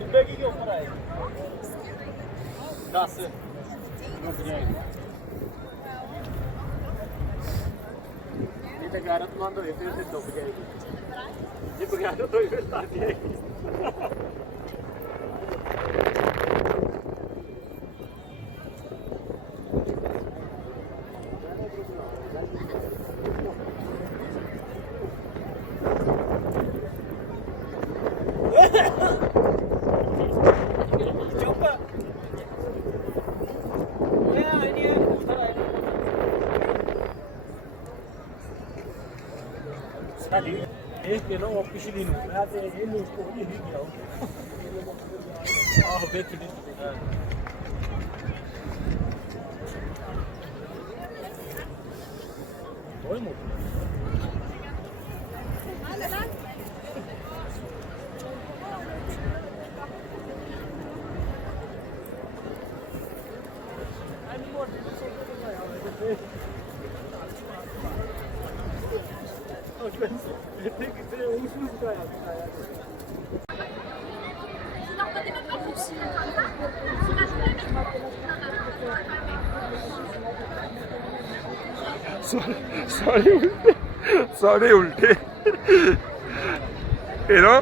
दुबेगी के ऊपर आएगी 10 रुक जाएगी नहीं तो गैरतमंद हो फिर डूब जाएगी ये बगैरत हो फिर तर जाएगी देख के ना वो पिछली नूं मैं ते ये नूं को ही नहीं गया आह देख के ओए मोट सारे उल्टे सारे उल्टे you know